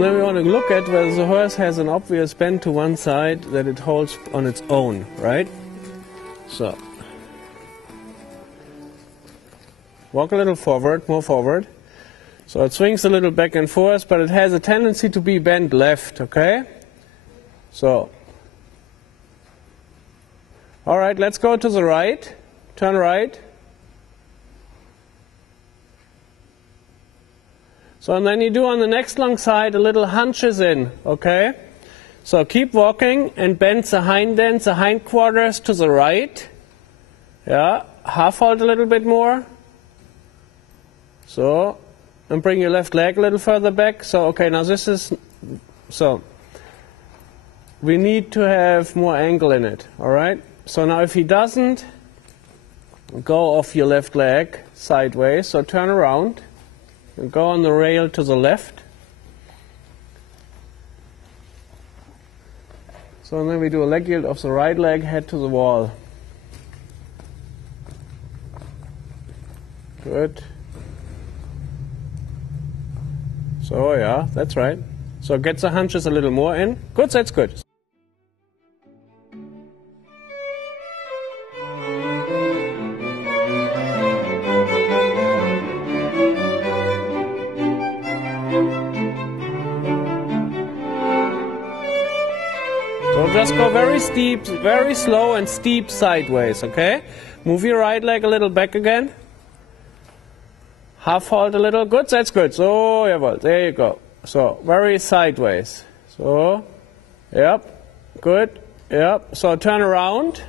And then we want to look at whether the horse has an obvious bend to one side that it holds on its own, right? So, walk a little forward, more forward. So it swings a little back and forth, but it has a tendency to be bent left, okay? So, all right, let's go to the right. Turn right. So, and then you do on the next long side a little hunches in, okay? So keep walking and bend the hind end, the hindquarters to the right. Yeah, half hold a little bit more. So, and bring your left leg a little further back. So, okay, now this is, so, we need to have more angle in it, all right? So now if he doesn't go off your left leg sideways, so turn around and go on the rail to the left. So then we do a leg yield of the right leg, head to the wall. Good. So yeah, that's right. So get the hunches a little more in. Good, that's good. So just go very steep, very slow and steep sideways, okay? Move your right leg a little back again. Half hold a little. Good, that's good. So, jawohl, there you go. So, very sideways. So, yep, good, yep. So, turn around.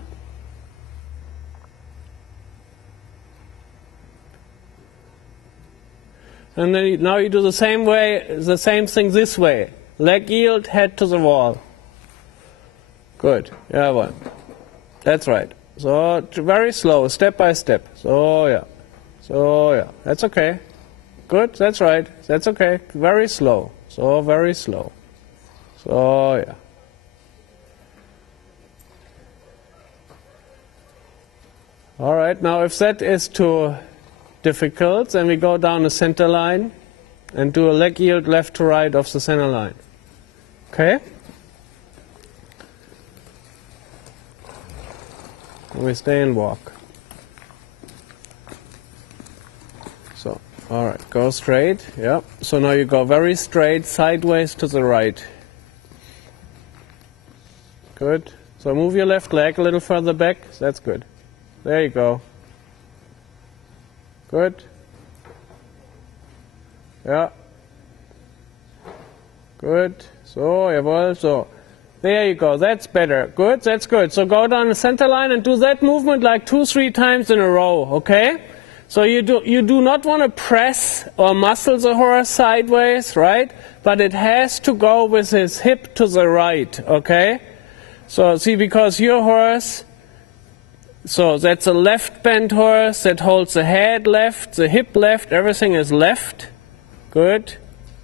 And then now you do the same way, the same thing this way. Leg yield, head to the wall. Good, jawohl. That's right. So, very slow, step by step. So, yeah. So, yeah, that's okay. Good, that's right. That's okay. Very slow. So, very slow. So, yeah. All right, now if that is too difficult, then we go down the center line and do a leg yield left to right of the center line. Okay? And we stay and walk. So, all right, go straight. Yeah. So now you go very straight sideways to the right. Good. So move your left leg a little further back. That's good. There you go. Good. Yeah. Good. So, jawohl. So, there you go. That's better. Good. That's good. So go down the center line and do that movement like 2-3 times in a row. Okay? So you do not want to press or muscle the horse sideways, right? But it has to go with his hip to the right. Okay? So see, because your horse, so that's a left bent horse that holds the head left, the hip left, everything is left. Good.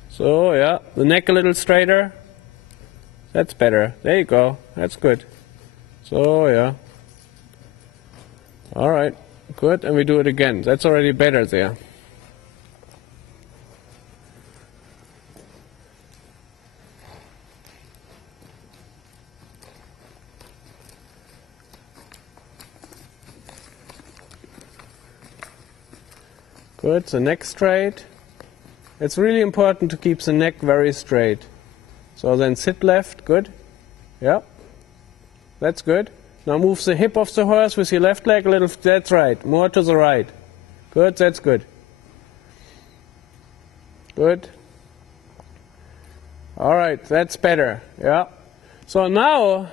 So yeah, the neck a little straighter. That's better. There you go. That's good. So yeah. All right. Good. And we do it again. That's already better there. Good. The neck straight. It's really important to keep the neck very straight. So then sit left. Good. Yeah. That's good. Now move the hip of the horse with your left leg a little. That's right. More to the right. Good. That's good. Good. All right. That's better. Yeah. So now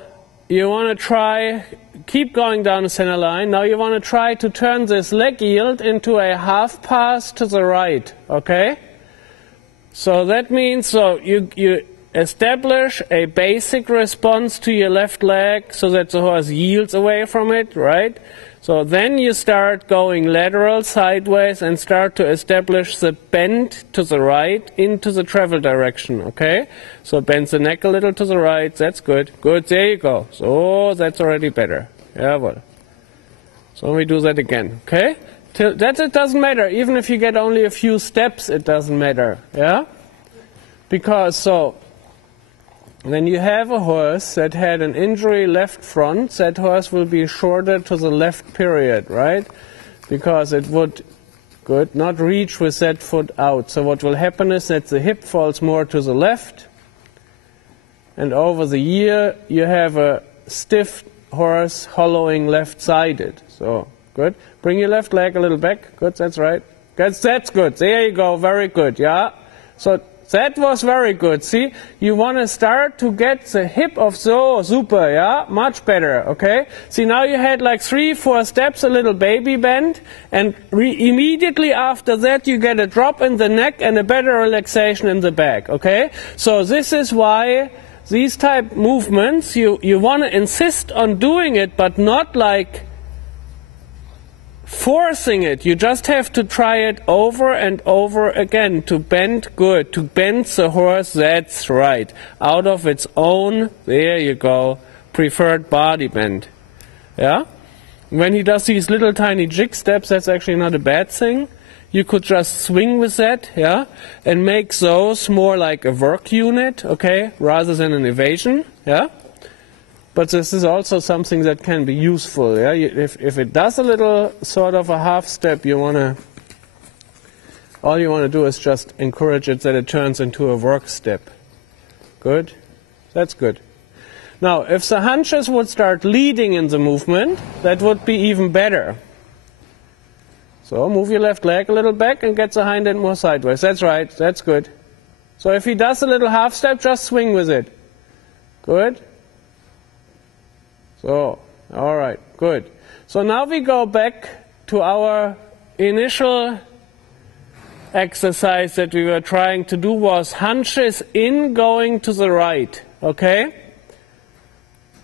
you want to try, keep going down the center line. Now you want to try to turn this leg yield into a half pass to the right. Okay? So that means, so you establish a basic response to your left leg so that the horse yields away from it, right? So then you start going lateral sideways and start to establish the bend to the right into the travel direction, okay? So bend the neck a little to the right, that's good. Good, there you go. So that's already better. Jawohl. So we do that again, okay? That it doesn't matter. Even if you get only a few steps, it doesn't matter, yeah? Because so, when you have a horse that had an injury left front, that horse will be shorter to the left period, right? Because it would not reach with that foot out. So what will happen is that the hip falls more to the left, and over the year you have a stiff horse hollowing left-sided. So, good. Bring your left leg a little back. Good, that's right. That's good. There you go. Very good, yeah. So that was very good. See, you want to start to get the hip of super, yeah? Much better, okay? See, now you had like 3-4 steps, a little baby bend, and immediately after that you get a drop in the neck and a better relaxation in the back, okay? So this is why these type movements, you want to insist on doing it, but not like forcing it. You just have to try it over and over again to bend good, to bend the horse, that's right, out of its own, there you go, preferred body bend. Yeah? When he does these little tiny jig steps, that's actually not a bad thing. You could just swing with that, yeah, and make those more like a work unit, okay, rather than an evasion, yeah. But this is also something that can be useful, yeah. If it does a little sort of a half step, all you want to do is just encourage it that it turns into a work step. Good, that's good. Now, if the hunches would start leading in the movement, that would be even better. So move your left leg a little back and get the hind end more sideways. That's right, that's good. So if he does a little half step, just swing with it. Good. So, all right, good. So now we go back to our initial exercise that we were trying to do was hunches in going to the right, okay?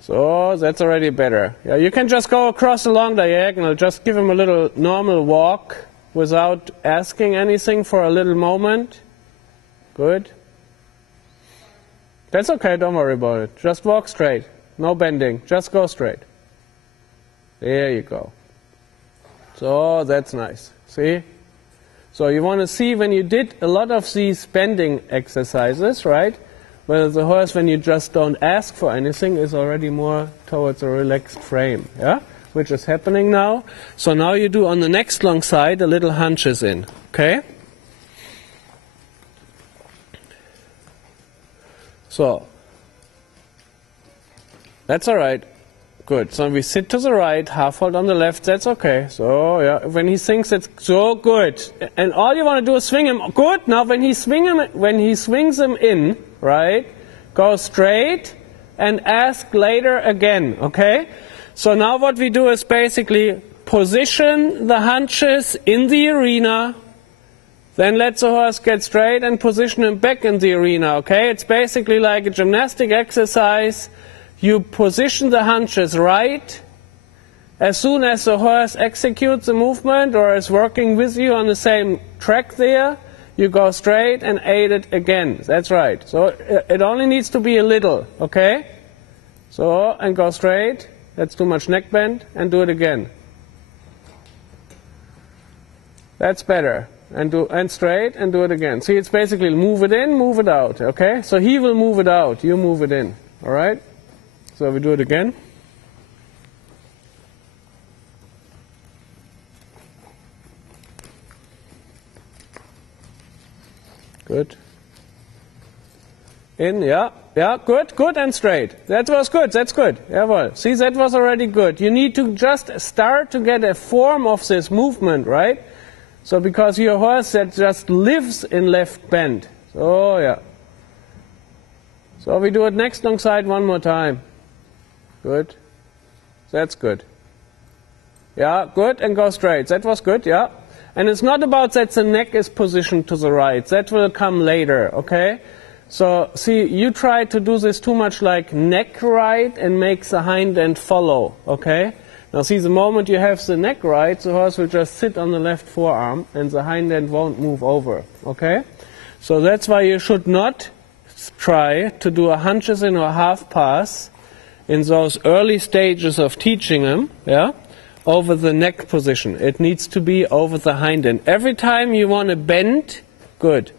So that's already better. Yeah, you can just go across the long diagonal, just give him a little normal walk without asking anything for a little moment. Good. That's okay, don't worry about it. Just walk straight. No bending, just go straight. There you go. So that's nice. See? So you want to see when you did a lot of these bending exercises, right? Whether the horse, when you just don't ask for anything, is already more towards a relaxed frame, yeah? Which is happening now. So now you do on the next long side a little hunches in, okay? So, that's all right. Good. So we sit to the right, half hold on the left, that's okay. So, yeah, when he thinks it's so good. And all you want to do is swing him. Good. Now when he swings him in, right, go straight and ask later again, okay? So now what we do is basically position the hunches in the arena, then let the horse get straight and position him back in the arena, okay? It's basically like a gymnastic exercise. You position the hunches right. As soon as the horse executes the movement or is working with you on the same track there, you go straight and aid it again. That's right. So it only needs to be a little, okay? So, and go straight. That's too much neck bend. And do it again. That's better. And straight and do it again. See, it's basically move it in, move it out, okay? So he will move it out. You move it in, all right? So we do it again. Good. In, yeah, good, and straight. That was good, that's good. Jawohl. See, that was already good. You need to just start to get a form of this movement, right? So because your horse that just lives in left bend. So, yeah. So we do it next long side one more time. Good. That's good. Yeah, good, and go straight. That was good, yeah. And it's not about that the neck is positioned to the right. That will come later, okay? So, see, you try to do this too much like neck right and make the hind end follow, okay? Now, see, the moment you have the neck right, the horse will just sit on the left forearm and the hind end won't move over, okay? So that's why you should not try to do a hunches in or half pass in those early stages of teaching them, yeah, over the neck position. It needs to be over the hind end. Every time you want to bend, good.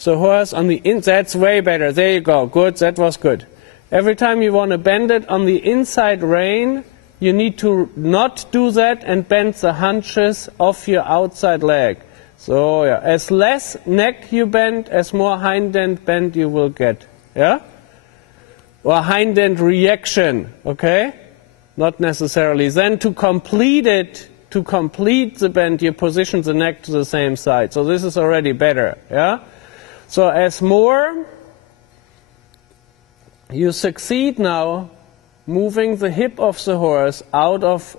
So horse on the that's way better. There you go. Good, that was good. Every time you want to bend it on the inside rein, you need to not do that and bend the haunches of your outside leg. So yeah, as less neck you bend, as more hind end bend you will get. Yeah? Or hind end reaction, okay? Not necessarily. Then to complete it, to complete the bend, you position the neck to the same side. So this is already better, yeah? So as more you succeed now moving the hip of the horse out of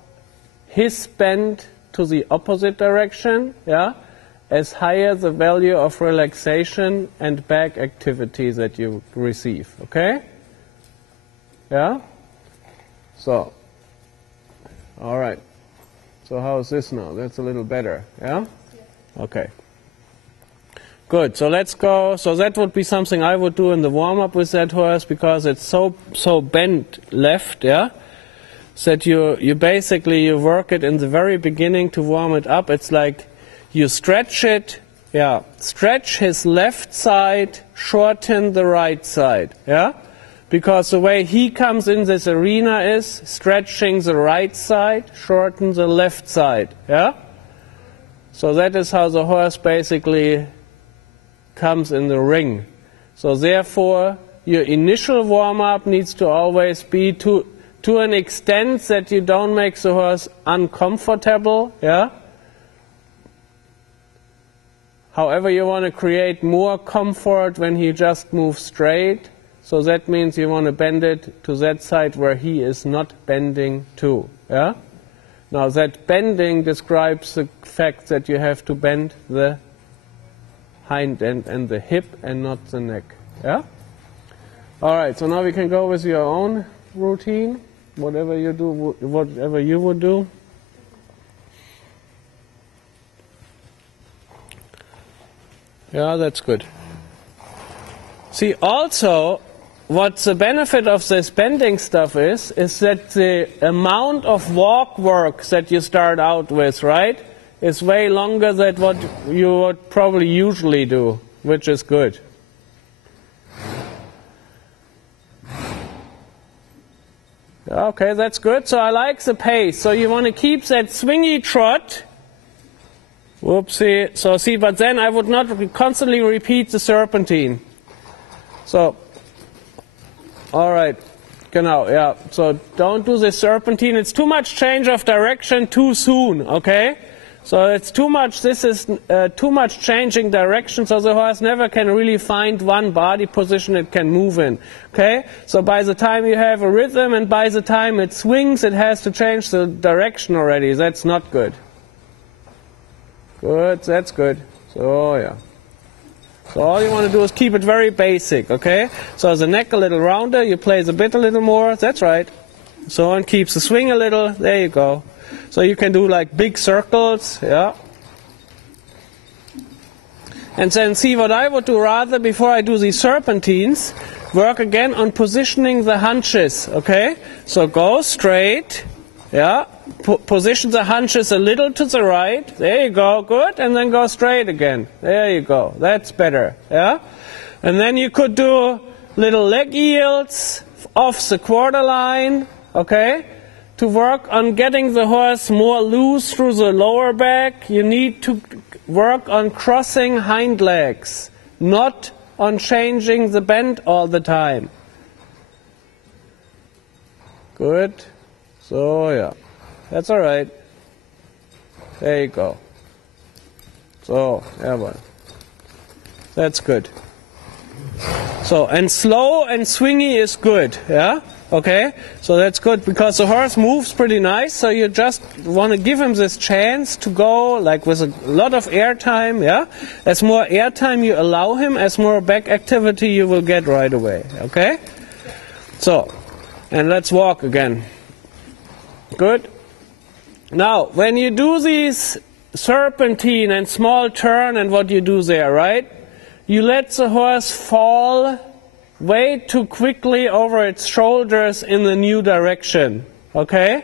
his bend to the opposite direction, yeah? As higher the value of relaxation and back activity that you receive, okay? Yeah? So, all right. So how is this now? That's a little better, yeah? Okay. Good, so let's go. So that would be something I would do in the warm-up with that horse because it's so bent left, yeah? So that you basically you work it in the very beginning to warm it up. It's like you stretch it, yeah, stretch his left side, shorten the right side, yeah? Because the way he comes in this arena is stretching the right side, shorten the left side, yeah? So that is how the horse basically comes in the ring. So therefore, your initial warm-up needs to always be to an extent that you don't make the horse uncomfortable, yeah? However, you want to create more comfort when he just moves straight. So that means you want to bend it to that side where he is not bending to. Yeah? Now that bending describes the fact that you have to bend the hind end and the hip and not the neck. Yeah? Alright, so now we can go with your own routine, whatever you do, whatever you would do. Yeah, that's good. See, also, what the benefit of this bending stuff is that the amount of walk work that you start out with, right, is way longer than what you would probably usually do, which is good. Okay, that's good. So I like the pace. So you want to keep that swingy trot. Whoopsie. So see, but then I would not constantly repeat the serpentine. So, all right, genau, yeah. So don't do the serpentine. It's too much change of direction too soon, okay? So it's too much, this is too much changing direction, so the horse never can really find one body position it can move in, okay? So by the time you have a rhythm and by the time it swings, it has to change the direction already. That's not good. Good, that's good. So, yeah. So all you want to do is keep it very basic, okay? So the neck a little rounder, you play the bit a little more, that's right. So on keeps the swing a little, there you go. So you can do like big circles, yeah. And then see what I would do rather before I do these serpentines, work again on positioning the hunches, okay? So go straight, yeah. Position the hunches a little to the right. There you go, good. And then go straight again. There you go. That's better, yeah. And then you could do little leg yields off the quarter line, okay. To work on getting the horse more loose through the lower back, you need to work on crossing hind legs, not on changing the bend all the time. Good. So, yeah. That's all right. There you go. So, yeah, well, that's good. So, and slow and swingy is good, yeah? Okay? So that's good because the horse moves pretty nice, so you just want to give him this chance to go, like with a lot of air time, yeah? As more air time you allow him, as more back activity you will get right away, okay? So, and let's walk again. Good. Now, when you do these serpentine and small turn and what you do there, right? You let the horse fall way too quickly over its shoulders in the new direction, okay?